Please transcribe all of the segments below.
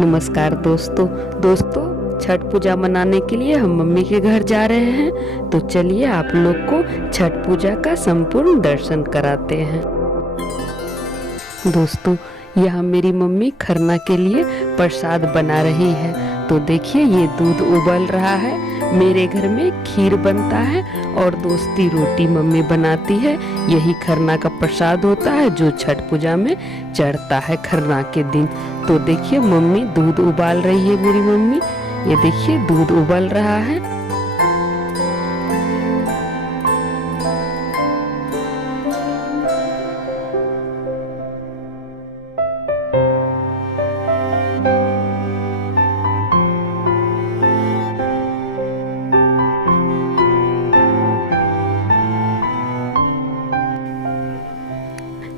नमस्कार दोस्तों छठ पूजा मनाने के लिए हम मम्मी के घर जा रहे हैं। तो चलिए आप लोग को छठ पूजा का संपूर्ण दर्शन कराते हैं। दोस्तों यहाँ मेरी मम्मी खरना के लिए प्रसाद बना रही है। तो देखिए ये दूध उबल रहा है। मेरे घर में खीर बनता है और दोस्ती रोटी मम्मी बनाती है। यही खरना का प्रसाद होता है जो छठ पूजा में चढ़ता है खरना के दिन। तो देखिए मम्मी दूध उबाल रही है। मेरी मम्मी ये देखिए दूध उबल रहा है।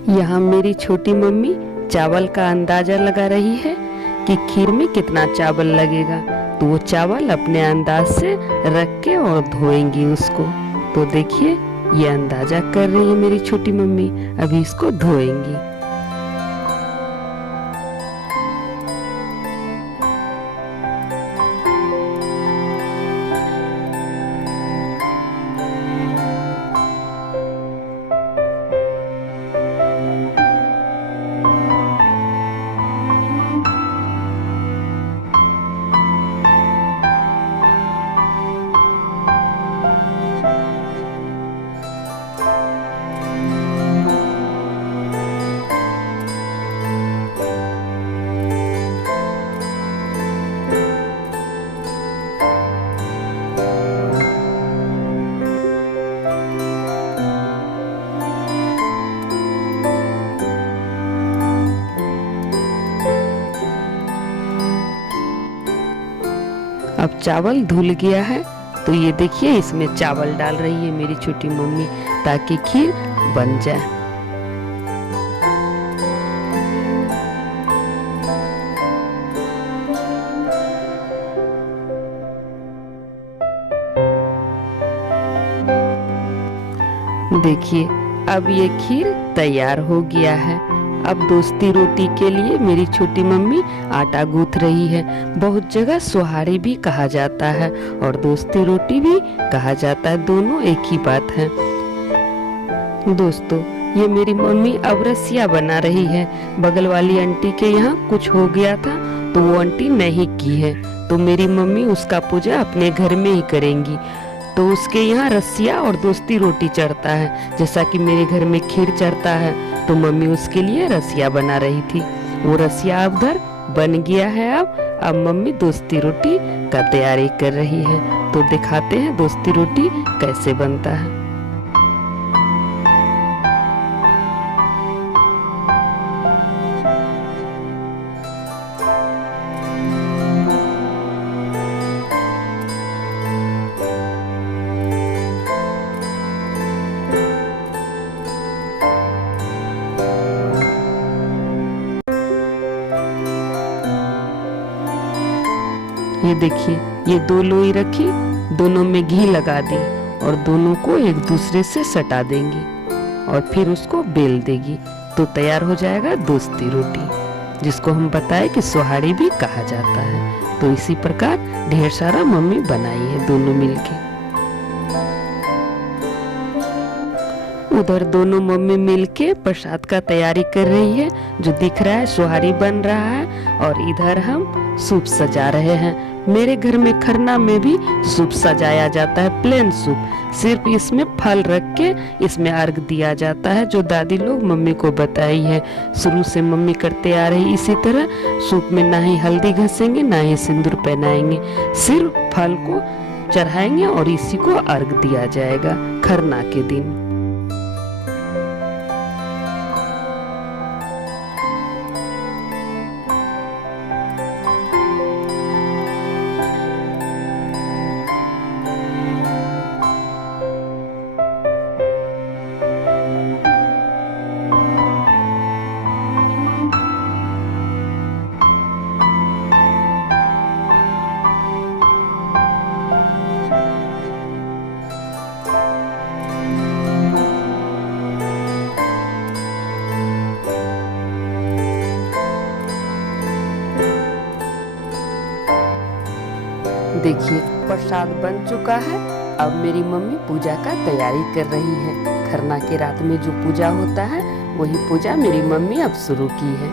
यहाँ मेरी छोटी मम्मी चावल का अंदाजा लगा रही है कि खीर में कितना चावल लगेगा। तो वो चावल अपने अंदाज से रख के और धोएंगी उसको। तो देखिए ये अंदाजा कर रही है मेरी छोटी मम्मी। अभी इसको धोएंगी। अब चावल धुल गया है। तो ये देखिए इसमें चावल डाल रही है मेरी छोटी मम्मी ताकि खीर बन जाए। देखिए अब ये खीर तैयार हो गया है। अब दोस्ती रोटी के लिए मेरी छोटी मम्मी आटा गूंथ रही है। बहुत जगह सुहारी भी कहा जाता है और दोस्ती रोटी भी कहा जाता है, दोनों एक ही बात है। दोस्तों ये मेरी मम्मी अब रसिया बना रही है। बगल वाली आंटी के यहाँ कुछ हो गया था तो वो आंटी नहीं की है। तो मेरी मम्मी उसका पूजा अपने घर में ही करेंगी। तो उसके यहाँ रसिया और दोस्ती रोटी चढ़ता है। जैसा कि मेरे घर में खीर चढ़ता है तो मम्मी उसके लिए रसिया बना रही थी। वो रसिया अब उधर बन गया है। अब मम्मी दोस्ती रोटी का तैयारी कर रही है। तो दिखाते हैं दोस्ती रोटी कैसे बनता है। ये देखिए ये दो लोई रखी, दोनों में घी लगा दी और दोनों को एक दूसरे से सटा देंगी और फिर उसको बेल देगी। तो तैयार हो जाएगा दोस्ती रोटी, जिसको हम बताए कि सुहारी भी कहा जाता है। तो इसी प्रकार ढेर सारा मम्मी बनाई है दोनों मिलके। उधर दोनों मम्मी मिलके प्रसाद का तैयारी कर रही है। जो दिख रहा है सुहारी बन रहा है और इधर हम सूप सजा रहे हैं। मेरे घर में खरना में भी सूप सजाया जाता है, प्लेन सूप। सिर्फ इसमें फल रख के इसमें अर्घ दिया जाता है, जो दादी लोग मम्मी को बताई है। शुरू से मम्मी करते आ रही इसी तरह। सूप में ना ही हल्दी घसेंगे ना ही सिंदूर पहनाएंगे, सिर्फ फल को चढ़ाएंगे और इसी को अर्घ दिया जाएगा खरना के दिन। देखिए प्रसाद बन चुका है। अब मेरी मम्मी पूजा का तैयारी कर रही है। खरना की रात में जो पूजा होता है वही पूजा मेरी मम्मी अब शुरू की है।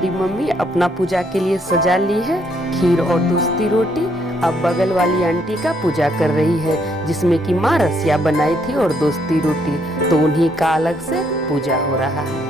मेरी मम्मी अपना पूजा के लिए सजा ली है खीर और दूसरी रोटी। अब बगल वाली आंटी का पूजा कर रही है, जिसमें कि माँ रसिया बनाई थी और दूसरी रोटी, तो उन्हीं का अलग से पूजा हो रहा है।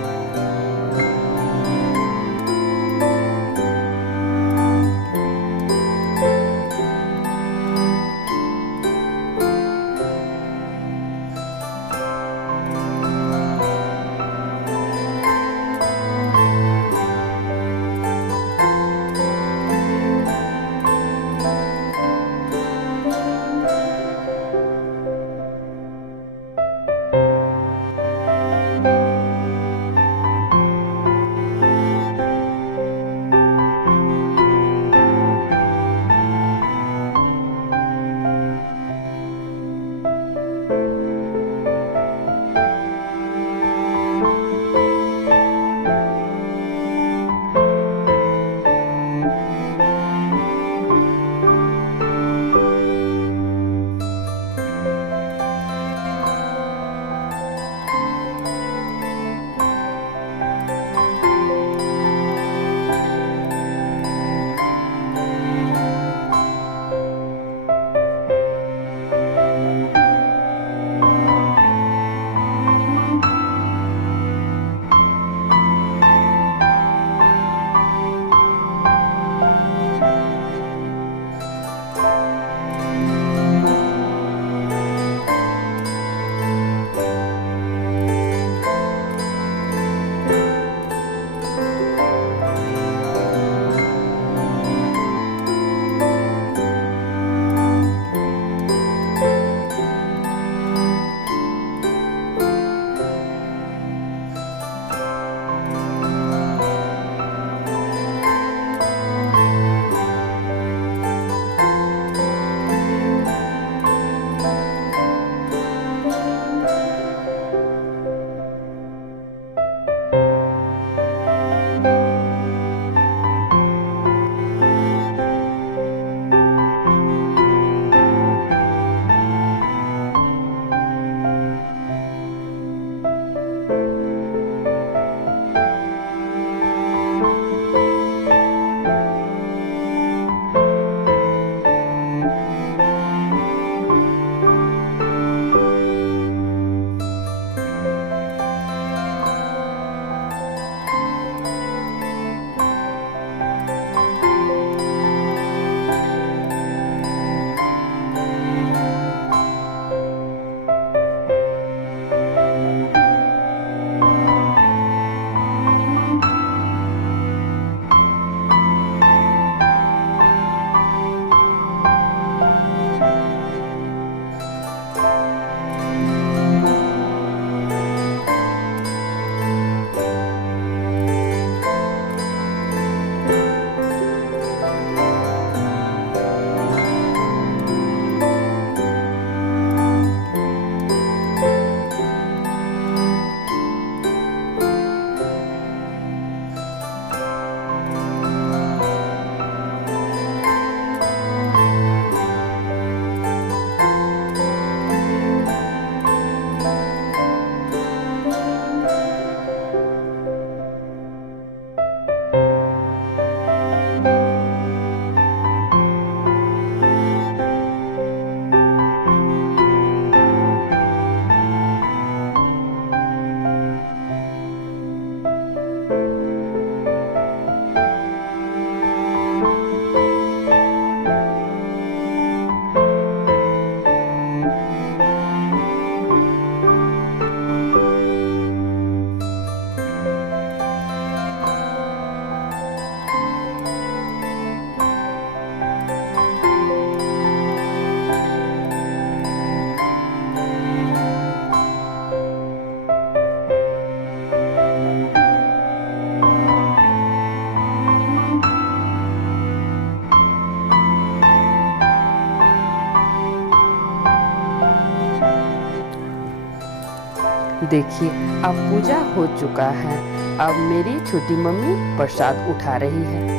देखिए अब पूजा हो चुका है। अब मेरी छोटी मम्मी प्रसाद उठा रही है।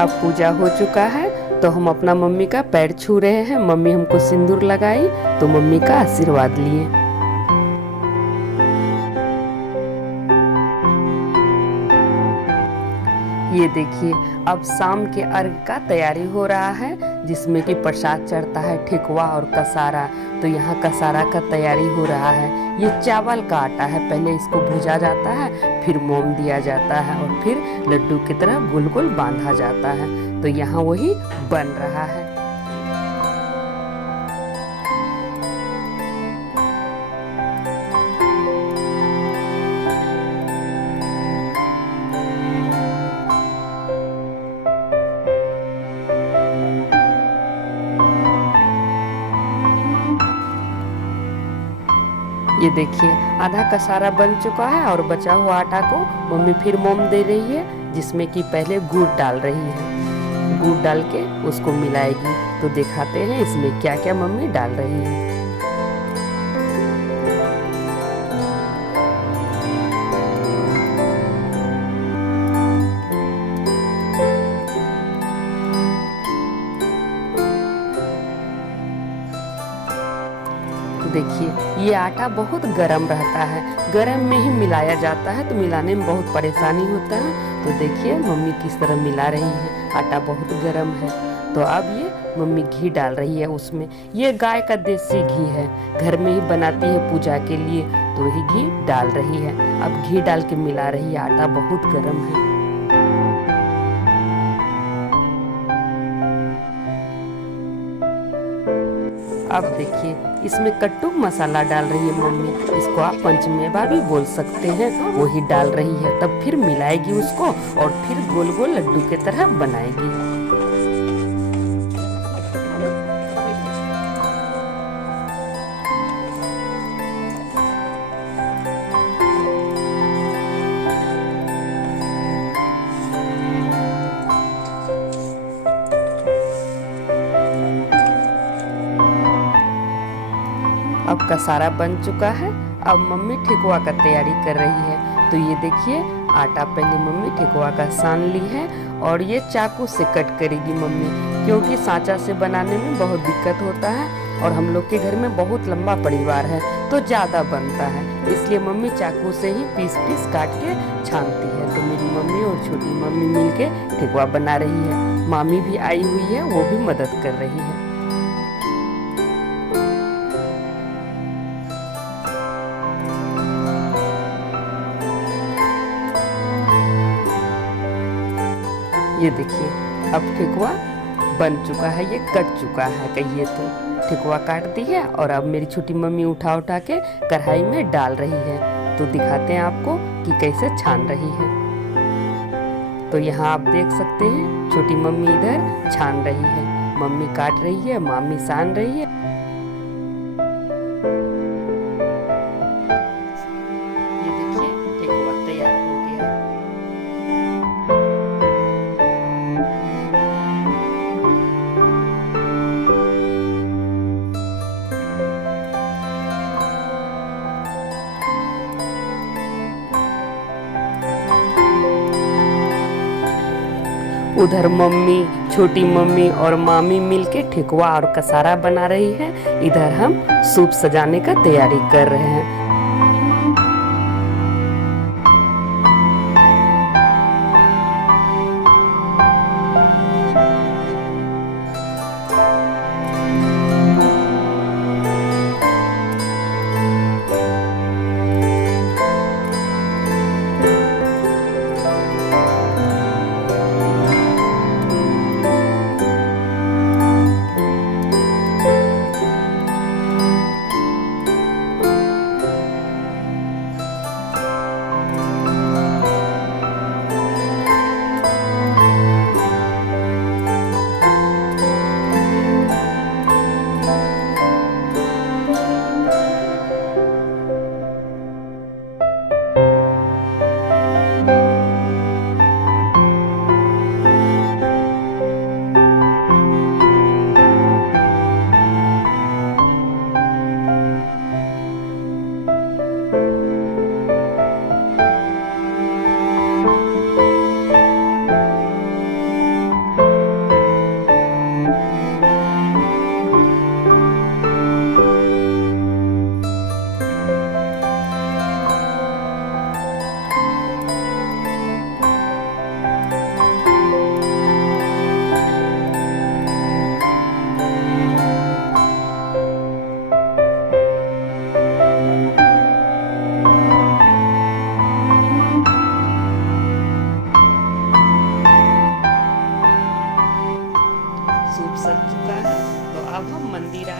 अब पूजा हो चुका है तो हम अपना मम्मी का पैर छू रहे हैं। मम्मी हमको सिंदूर लगाई तो मम्मी का आशीर्वाद लिए। ये देखिए अब शाम के अर्घ का तैयारी हो रहा है, जिसमें कि प्रसाद चढ़ता है ठेकुआ और कसारा। तो यहाँ कसारा का तैयारी हो रहा है। ये चावल का आटा है, पहले इसको भुजा जाता है, फिर मोम दिया जाता है और फिर लड्डू की तरह गोल गोल बांधा जाता है। तो यहाँ वही बन रहा है। ये देखिए आधा कसारा बन चुका है और बचा हुआ आटा को मम्मी फिर मोम दे रही है, जिसमें कि पहले गुड़ डाल रही है। गुड़ डाल के उसको मिलाएगी। तो दिखाते हैं इसमें क्या क्या मम्मी डाल रही है। देखिए ये आटा बहुत गर्म रहता है, गर्म में ही मिलाया जाता है, तो मिलाने में बहुत परेशानी होता है। तो देखिए मम्मी किस तरह मिला रही है, आटा बहुत गर्म है। तो अब ये मम्मी घी डाल रही है उसमें। ये गाय का देसी घी है, घर में ही बनाती है पूजा के लिए, तो वही घी डाल रही है। अब घी डाल के मिला रही है, आटा बहुत गर्म है। अब देखिए इसमें कट्टू मसाला डाल रही है मम्मी, इसको आप पंचमेवा भी बोल सकते हैं, वही डाल रही है। तब फिर मिलाएगी उसको और फिर गोल गोल लड्डू की तरह बनाएगी। अब कसारा बन चुका है। अब मम्मी ठेकुआ का तैयारी कर रही है। तो ये देखिए आटा पहले मम्मी ठेकुआ का सान ली है और ये चाकू से कट करेगी मम्मी, क्योंकि सांचा से बनाने में बहुत दिक्कत होता है और हम लोग के घर में बहुत लंबा परिवार है तो ज़्यादा बनता है, इसलिए मम्मी चाकू से ही पीस पीस काट के छानती है। तो मेरी मम्मी और छोटी मम्मी मिलके ठेकुआ बना रही है। मामी भी आई हुई है, वो भी मदद कर रही है। ये देखिए अब ठेकुआ बन चुका है, ये कट चुका है, कहिए तो ठेकुआ काट दी है और अब मेरी छोटी मम्मी उठा उठा के कढ़ाई में डाल रही है। तो दिखाते हैं आपको कि कैसे छान रही है। तो यहाँ आप देख सकते हैं छोटी मम्मी इधर छान रही है, मम्मी काट रही है, मामी सान रही है। ये देखिए ठेकुआ तैयार हो गया। उधर मम्मी, छोटी मम्मी और मामी मिलके ठेकुआ और कसारा बना रही है। इधर हम सूप सजाने का तैयारी कर रहे हैं।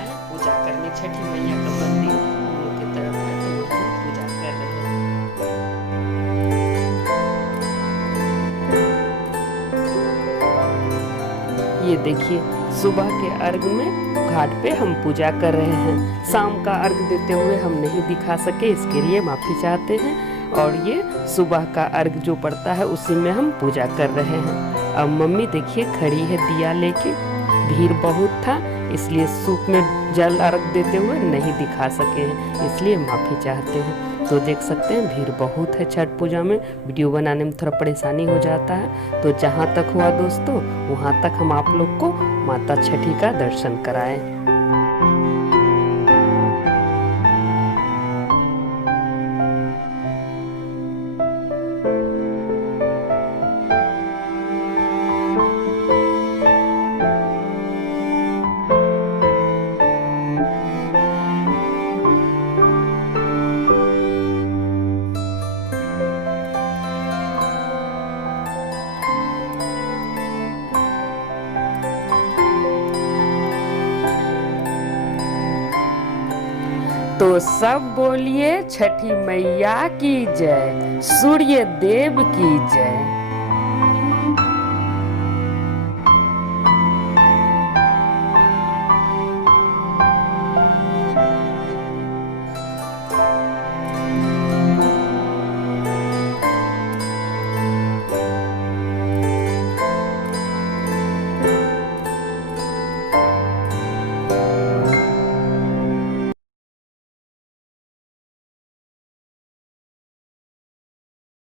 आए पूजा करने। छठी मैया का मंदिर हम लोग की तरफ है, तो वहाँ हम पूजा कर रहे हैं। ये देखिए सुबह के अर्घ में घाट पे हम पूजा कर रहे हैं। शाम का अर्घ देते हुए हम नहीं दिखा सके, इसके लिए माफ़ी चाहते हैं। और ये सुबह का अर्घ जो पड़ता है उसी में हम पूजा कर रहे हैं। अब मम्मी देखिए खड़ी है दिया लेके। भीड़ बहुत था इसलिए सूप में जल अर्घ देते हुए नहीं दिखा सके हैं, इसलिए माफ़ी चाहते हैं। तो देख सकते हैं भीड़ बहुत है छठ पूजा में। वीडियो बनाने में थोड़ा परेशानी हो जाता है, तो जहाँ तक हुआ दोस्तों वहाँ तक हम आप लोग को माता छठी का दर्शन कराएं। तो सब बोलिए छठी मैया की जय, सूर्य देव की जय।